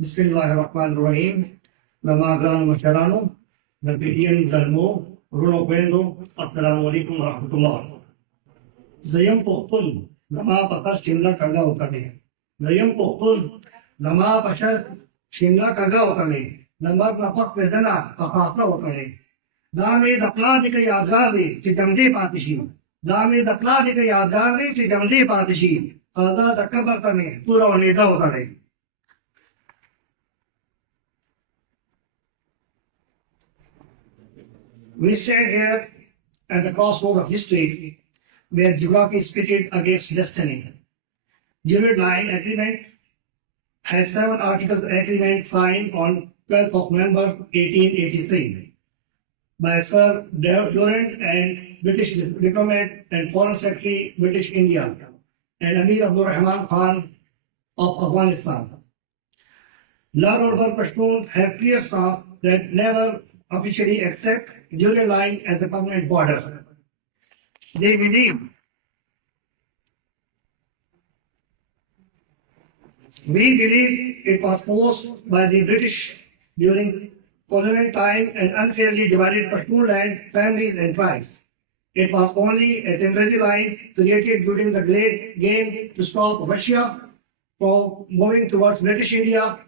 بسم الله الرحمن الرحیم. د ماګرانو مشرانو د پی ټی ایم زلمو ورونو خویندو السلام علیکم ورحمۃ اللہ. زیم پښتون زما په کار شمله کاږه وکړي. زیم پښتون زما په شر شمله کاږه وکړي. د مرګ نه پخ پیدنا په خاطر وکړي. دا مې د پلار دې یادګار دی چې جمدې پاتې شي. دا مې د پلار دې یادګار دی چې جمدې پاتې شي. دا د قبر ته مې پوره ولیدا وکړي. We stand here at the crossroad of history where geography is pitted against destiny. Juryd Line Agreement has 7 articles of agreement signed on 12th of November 1883 by Sir Durand and British diplomat and Foreign Secretary British India and Amir Abdul Rahman Khan of Afghanistan. Larorder Pashtun have clear staff that never officially accept Juryd Line as the permanent border. They believe it was forced by the British during colonial time and unfairly divided Pashtun land, families and tribes. It was only a temporary line created during the Great Game to stop Russia from moving towards British India.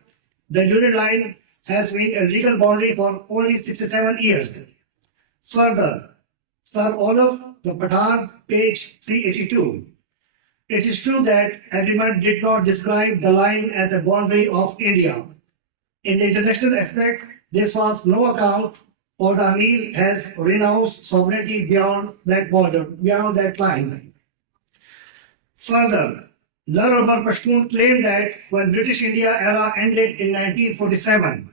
The Juryd Line has been a legal boundary for only 67 years. Further, Sir Olaf the Pathan, page 382. It is true that agreement did not describe the line as a boundary of India. In the international aspect, this was no account for the Amir has renounced sovereignty beyond that border, beyond that line. Further, Larorder Pashtun claimed that when British India era ended in 1947,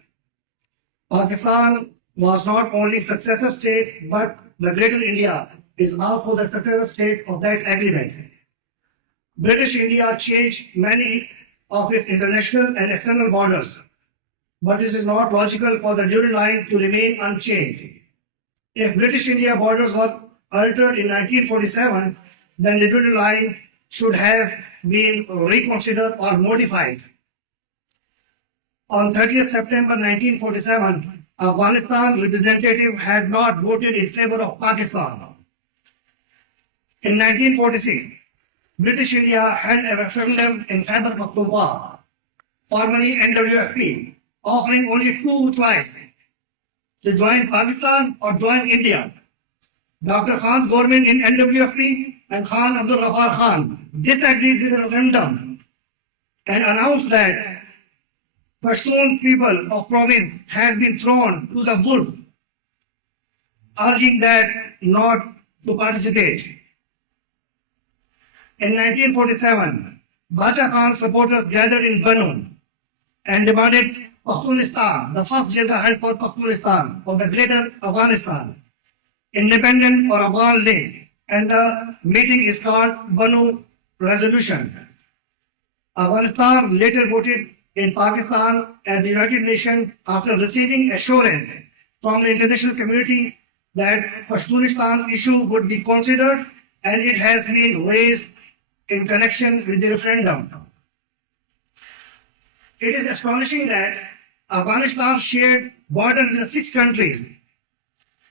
Pakistan was not only successor state, but the Greater India is also the successor state of that agreement. British India changed many of its international and external borders, but this is not logical for the Juryd Line to remain unchanged. If British India borders were altered in 1947, then the Juryd Line should have been reconsidered or modified. On 30th September 1947, Afghanistan representative had not voted in favor of Pakistan. In 1946, British India held a referendum in Khyber Pakhtunkhwa, formerly NWFP, offering only 2 choices, to join Pakistan or join India. Dr. Khan's government in NWFP and Khan Abdul Ghaffar Khan disagreed with the referendum and announced that Pashtun people of province had been thrown to the wood, urging that not to participate. In 1947, Bacha Khan's supporters gathered in Banun and demanded Pashtunistan, the first Jirga held for Pashtunistan of the greater Afghanistan, independent for Afghan land, and the meeting is called Banu Resolution. Afghanistan later voted in Pakistan and the United Nations after receiving assurance from the international community that Pashtunistan issue would be considered, and it has been raised in connection with the referendum. It is astonishing that Afghanistan shared borders with 6 countries,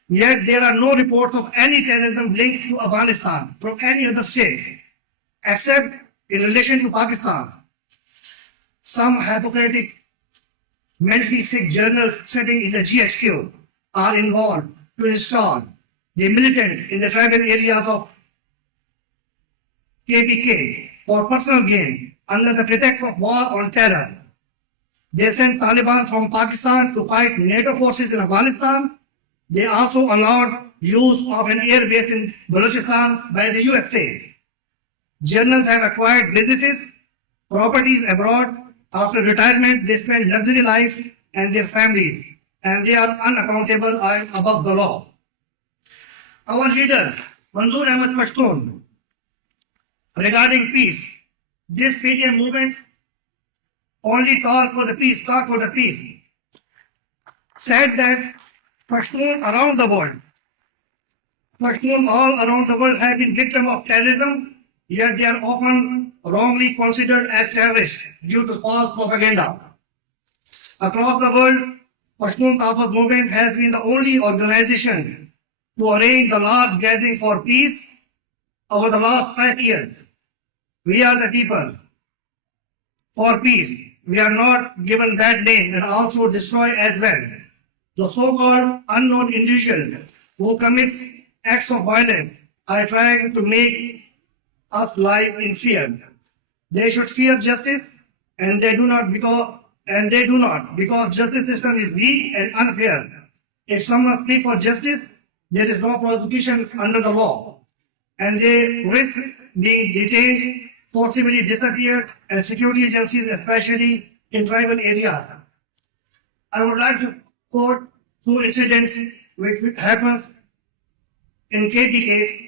yet there are no reports of any terrorism linked to Afghanistan from any other state, except in relation to Pakistan. Some hypocritic, mentally sick journals sitting in the GHQ are involved to install the militant in the tribal areas of KPK for personal gain under the pretext of war on terror. They sent Taliban from Pakistan to fight NATO forces in Afghanistan. They also allowed use of an air base in Balochistan by the USA. Journals have acquired businesses, properties abroad. After retirement, they spend luxury life and their families, and they are unaccountable above the law. Our leader, Manzoor Ahmad Pashtun, regarding peace, this PTM movement only talk for the peace, said that Pashtun around the world, Pashtun all around the world have been victims of terrorism, yet they are often wrongly considered as terrorists due to false propaganda. Across the world, Pashtun National movement has been the only organization to arrange the large gathering for peace over the last 5 years. We are the people for peace. We are not given that name and also destroy as well. The so-called unknown individual who commits acts of violence are trying to make us live in fear. They should fear justice, and they do not because justice system is weak and unfair. If someone speaks for justice, there is no prosecution under the law, and they risk being detained, forcibly disappeared, and security agencies, especially in tribal areas. I would like to quote 2 incidents which happened in KTK.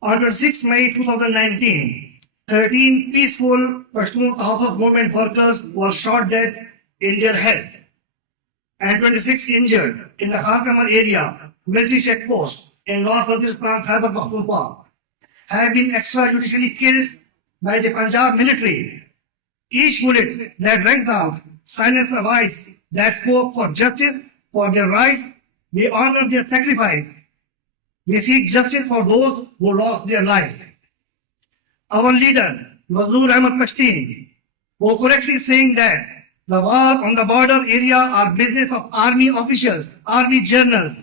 On 6 May 2019, 13 peaceful Pashtun National movement workers were shot dead in their head and 26 injured in the Kharkamal area military checkpost in North Pakistan, Khyber Pakhtunkhwa, have been extrajudicially killed by the Punjab military. Each bullet that rang out silenced the voice that spoke for justice, for their rights. They honor their sacrifice. They seek justice for those who lost their lives. Our leader, Mazloor Ahmad Pashtun, who correctly saying that the war on the border area are business of army officials, army generals.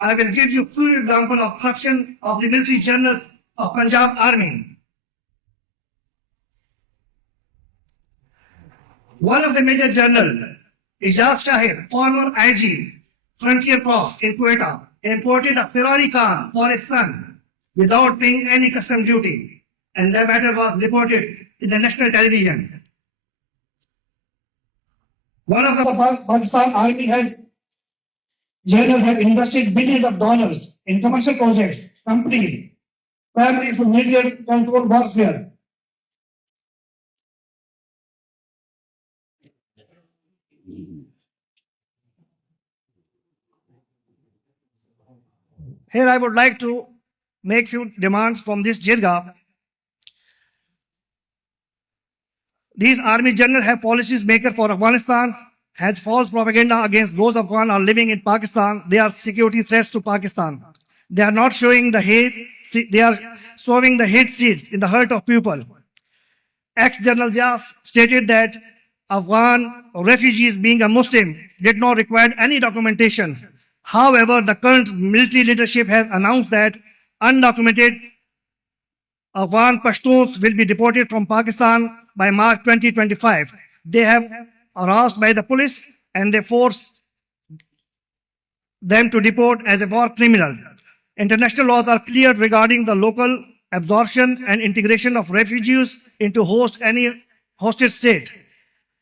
I will give you 2 examples of corruption of the military general of Punjab Army. One of the major general, Yousafzai, former IG, Frontier Cross in Quetta, imported a Ferrari car for his son without paying any custom duty, and the matter was reported in the national television. One of the Pakistan Army generals have invested billions of dollars in commercial projects, companies, primarily for military control warfare. Here I would like to make few demands from this Jirga. These army generals have policies maker for Afghanistan, has false propaganda against those Afghan are living in Pakistan. They are security threats to Pakistan. They are not showing the hate, they are sowing the hate seeds in the heart of people. Ex-General Zia stated that Afghan refugees being a Muslim did not require any documentation. However, the current military leadership has announced that undocumented Afghan Pashtuns will be deported from Pakistan by March 2025. They have harassed by the police and they force them to deport as a war criminal. International laws are clear regarding the local absorption and integration of refugees into any hosted state.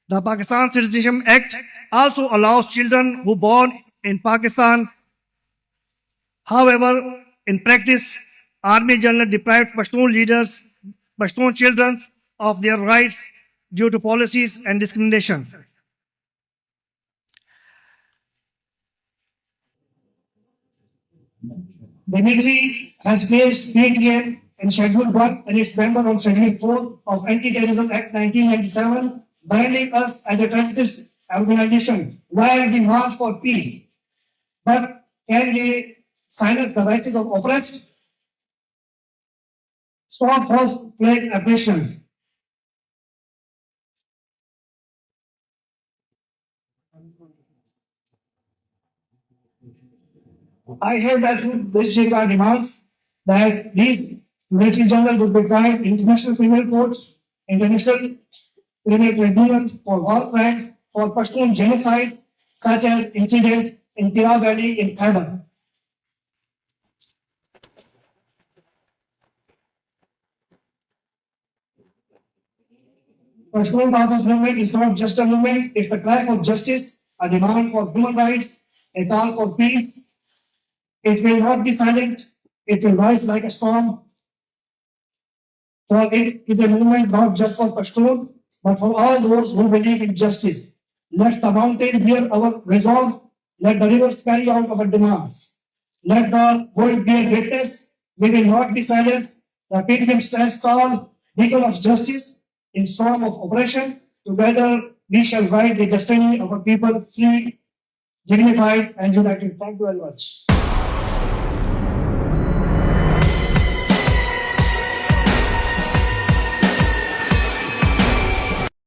The Pakistan Citizenship Act also allows children who born in Pakistan. However, in practice, Army General deprived Pashtun children of their rights due to policies and discrimination. The military has placed PTN in Schedule 1 and its member on Schedule 4 of Anti-Terrorism Act 1997, branding us as a terrorist organization while we march for peace. But can they silence the voices of oppressed? Stop false flag operations. I hear that this Jirga demands that these military generals would be tried in international criminal courts, international criminal tribunal for war crimes, for Pashtun genocides, such as incident in Tira Valley in Khyber. Pashtun National movement is not just a movement, it's a cry for justice, a demand for human rights, a call for peace. It will not be silent, it will rise like a storm. For it is a movement not just for Pashtun, but for all those who believe in justice. Let the mountain hear our resolve, let the rivers carry out our demands. Let the world bear witness, we will not be silenced. The pilgrim stands tall, beacon of justice, in storm of oppression. Together we shall write the destiny of a people free, dignified, and united. Thank you very much.